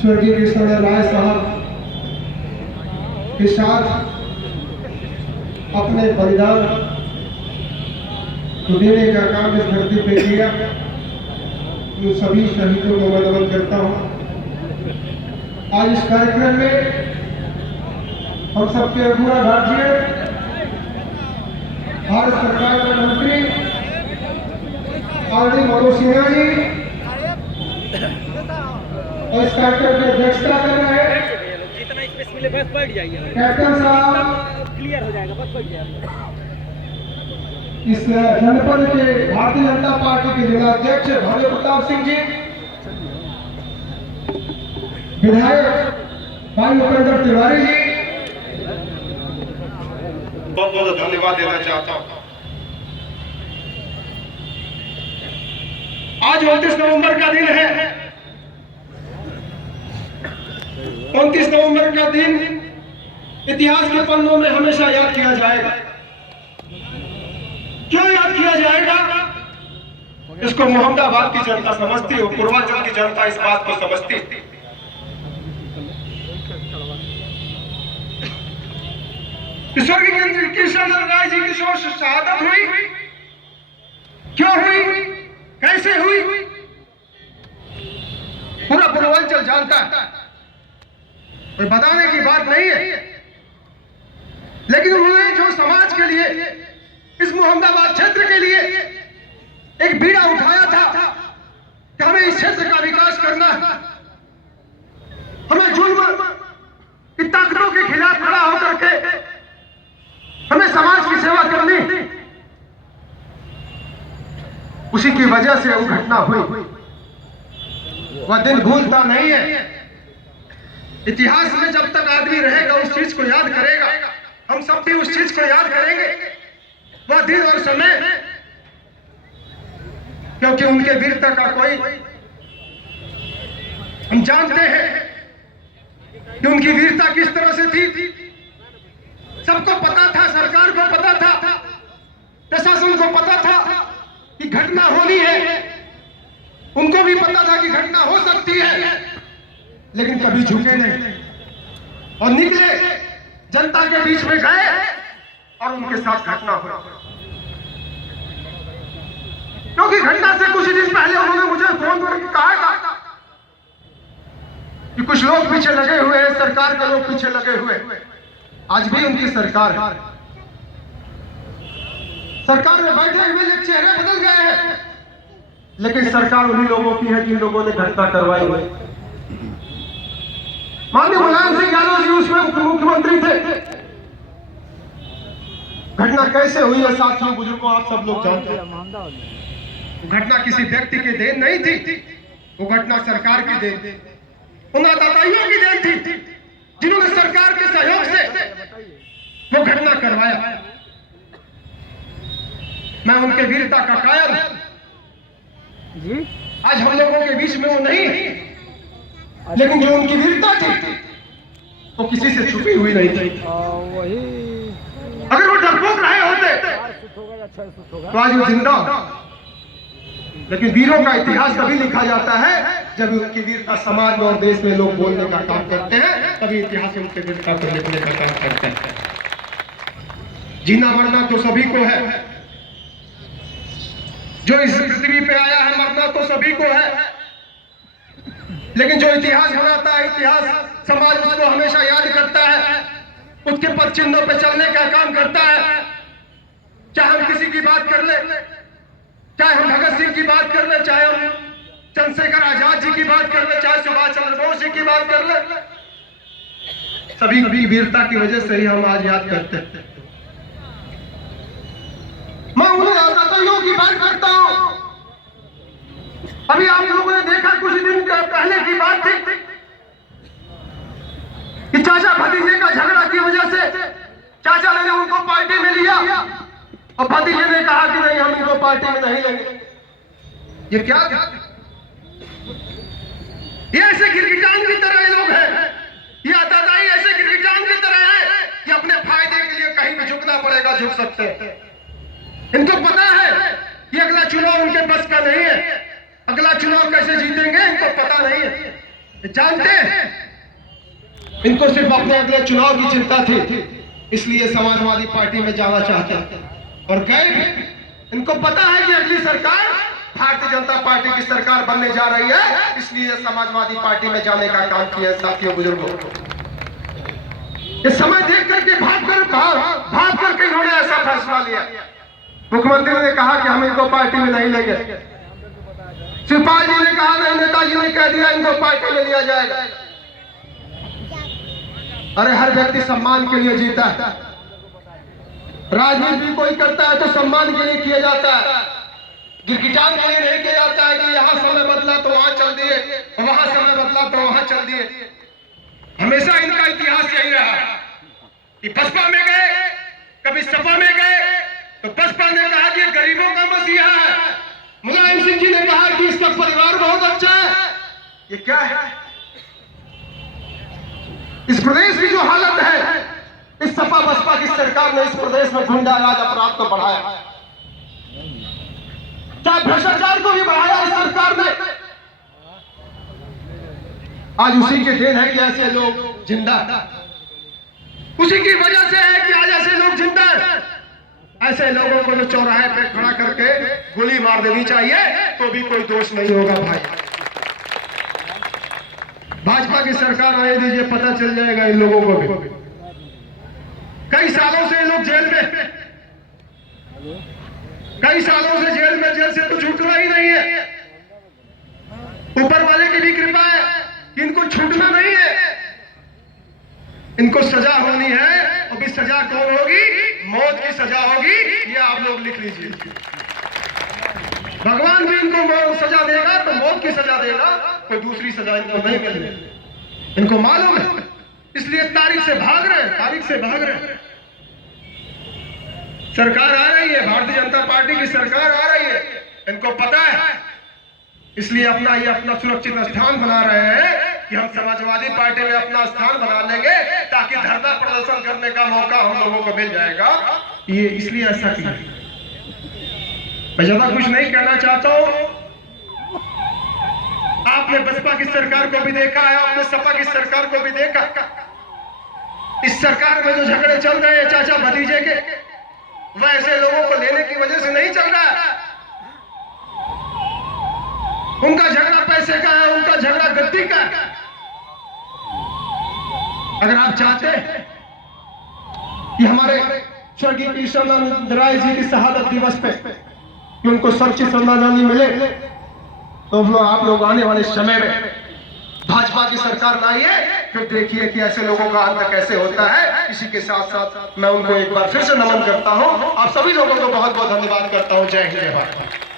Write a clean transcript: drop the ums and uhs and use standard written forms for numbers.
स्वर्गीय कृष्ण राय साहब के साथ अपने बलिदान को देने का काम इस धरती पे किया। उन सभी शहीदों को मैं नमन करता हूँ। आज इस कार्यक्रम में हम सबके अगुआ राज्य भारत सरकार के मंत्री आदरणीय मनोज सिन्हा जी और इस कार्यक्रम की अध्यक्षता कर रहे हैं कैप्टन साहब, क्लियर हो जाएगा, बस बैठ जाएगा। इस जनपद के भारतीय जनता पार्टी के जिला अध्यक्ष भव्य प्रताप सिंह जी, विधायक भाई उपेंद्र तिवारी जी, बहुत बहुत धन्यवाद देना चाहता हूं। आज 29 नवंबर का दिन है। 29 नवंबर का दिन इतिहास के पन्नों में हमेशा याद किया जाएगा। क्यों याद किया जाएगा? इसको मोहम्मदाबाद की जनता समझती हो, पूर्वांचल की जनता इस बात को समझती थी। स्वर्गीय कृष्ण राय जी की शहादत हुई। क्यों हुई, कैसे हुई, पूरा पूर्वांचल जानता है, कोई बताने की बात नहीं है। लेकिन उन्होंने जो समाज के लिए, इस मोहम्मदाबाद क्षेत्र के लिए एक बीड़ा उठाया था कि हमें इस क्षेत्र का विकास करना है, हमें जुल्म की ताकतों के खिलाफ खड़ा होकर के हमें समाज की सेवा करनी, उसी की वजह से वो घटना हुई। वह दिन भूलता नहीं है। इतिहास में जब तक आदमी रहेगा उस चीज को याद करेगा। हम सब भी उस चीज को याद करेंगे, वह दिन और समय, क्योंकि उनके वीरता का कोई, हम जानते हैं कि उनकी वीरता किस तरह से थी। सबको पता था, सरकार को पता था, प्रशासन को पता था कि घटना होनी है, उनको भी पता था कि घटना हो सकती है, लेकिन कभी झुके नहीं और निकले, जनता के बीच में गए और उनके साथ घटना हुई। क्योंकि घटना से कुछ दिन पहले उन्होंने मुझे फोन करके कहा था कि कुछ लोग पीछे लगे हुए हैं, सरकार के लोग पीछे लगे हुए हैं। आज भी उनकी सरकार है, सरकार में बैठे हुए चेहरे बदल गए हैं, लेकिन सरकार उन्हीं लोगों की है जिन लोगों ने घटना करवाई है। माननीय मुलायम सिंह यादव जी उसमें मुख्यमंत्री थे। घटना कैसे हुई है साथियों, बुजुर्गों, आप सब लोग जानते हैं। घटना किसी व्यक्ति की देन नहीं थी, वो घटना सरकार की देन थी, उन दाताइयों की देन थी जिन्होंने सरकार के सहयोग से वो घटना करवाया। मैं उनके वीरता का कायल जी, आज हम लोगों के बीच में वो नहीं, लेकिन जो उनकी वीरता थी वो किसी से छुपी हुई नहीं थी। अगर वो डरपोक रहे होते तो आज वो जिंदा, लेकिन वीरों का इतिहास तभी लिखा जाता है जब उनकी वीरता समाज में और देश में लोग बोलने का काम करते हैं, तभी इतिहास में उनके वीरता को लिखने का काम करते हैं। जीना मरना तो सभी को है, जो इस पृथ्वी पे आया है मरना तो सभी को है, लेकिन जो इतिहास बनाता है, इतिहास समाज उसको हमेशा याद करता है, उसके पद चिन्हों पे चलने का काम करता है। चाहे हम किसी की बात कर ले, चाहे हम भगत सिंह की बात कर ले, चाहे हम चंद्रशेखर आजाद जी की बात कर ले, चाहे सुभाष चंद्र बोस जी की बात कर ले, सभी की वीरता की वजह से ही हम आज याद करते हैं। मैं उन दाताइयों की बात करता हूं। अभी आप लोगों ने देखा, कुछ दिन पहले की बात थी कि चाचा भतीजे का झगड़ा की वजह से चाचा ने उनको पार्टी में लिया और भतीजे ने कहा कि नहीं, हम इनको पार्टी में नहीं लेंगे। ये क्या था? ये ऐसे गिरगिटान की तरह लोग हैं, ये दादाई ऐसे गिरगिटान की तरह है कि अपने फायदे के लिए कहीं भी झुकना पड़ेगा, झुक सकते हैं। इनको पता है कि अगला चुनाव उनके बस का नहीं है, अगला चुनाव कैसे जीतेंगे इनको पता नहीं है, जानते हैं इनको सिर्फ अपने अगले चुनाव की चिंता थी, इसलिए समाजवादी पार्टी में जाना चाहते और गए भी। इनको पता है कि अगली सरकार भारतीय जनता पार्टी की सरकार बनने जा रही है, इसलिए समाजवादी पार्टी में जाने का काम किया। साथियों बुजुर्गों, ये समय देख करके भाग करके इन्होंने ऐसा फैसला लिया। मुख्यमंत्री ने कहा कि हम इनको पार्टी में नहीं लेंगे, शिवपाल जी ने कहा नहीं, नेताजी ने कह दिया इनको पार्टी में लिया जाएगा। अरे हर व्यक्ति सम्मान के लिए जीता है, राजनीति कोई करता है तो सम्मान के लिए किया जाता है, गिरगिटान के लिए नहीं किया जाता है कि यहां समय बदला तो वहां चल दिए, वहां समय बदला तो वहां चल दिए। हमेशा इनका इतिहास यही रहा कि बसपा में गए, कभी सपा में गए तो बसपा ने कहा कि गरीबों का मसीहा है, मुलायम सिंह जी ने कहा कि इसका परिवार बहुत अच्छा है। ये क्या है? इस प्रदेश की जो हालत है, इस सपा बसपा की सरकार ने इस प्रदेश में गुंडा राज अपराध को बढ़ाया, चाहे भ्रष्टाचार को भी बढ़ाया इस सरकार ने। आज उसी के देन है कि ऐसे लोग जिंदा, उसी की वजह से है कि आज ऐसे लोग जिंदा हैं। ऐसे लोगों को जो चौराहे पे खड़ा करके गोली मार देनी चाहिए तो भी कोई दोष नहीं होगा भाई। भाजपा की सरकार आने दीजिए, पता चल जाएगा इन लोगों को भी। कई सालों से लोग जेल में, कई सालों से जेल में, जेल से तो छूटना ही नहीं है। ऊपर वाले की भी कृपा है कि इनको छूटना नहीं है, इनको सजा होनी है। और भी सजा कौन होगी? मौत की सजा होगी, ये आप लोग लिख लीजिए। भगवान भी इनको सजा देगा तो मौत की सजा देगा, कोई दूसरी सजा इनको नहीं मिलेगी। इनको मालूम है, इसलिए तारीख से भाग रहे हैं, तारीख से भाग रहे हैं। सरकार आ रही है, भारतीय जनता पार्टी की सरकार आ रही है, इनको पता है, इसलिए अपना सुरक्षित स्थान बना रहे हैं कि हम समाजवादी पार्टी में अपना स्थान बना लेंगे ताकि धरना प्रदर्शन करने का मौका हम लोगों को मिल जाएगा। ये इसलिए ऐसा किया। मैं ज्यादा कुछ नहीं कहना चाहता हूं। आपने बसपा की सरकार को भी देखा है, आपने सपा की सरकार को भी देखा। इस सरकार में जो झगड़े चल रहे हैं चाचा भतीजे के, वह ऐसे लोगों को लेने की वजह से नहीं चल रहा है। उनका झगड़ा पैसे का है, उनका झगड़ा गद्दी का है। अगर आप चाहते हैं कि हमारे स्वर्गीय कृष्णानंद राय जी की शहादत दिवस पे कि उनको सच्ची श्रद्धांजलि मिले, तो आप लोग आने वाले समय में भाजपा की सरकार लाइए, फिर देखिए कि ऐसे लोगों का अंत कैसे होता है। इसी के साथ साथ मैं उनको एक बार फिर से नमन करता हूं। आप सभी लोगों को बहुत बहुत धन्यवाद करता हूं। जय हिंद, जय भारत।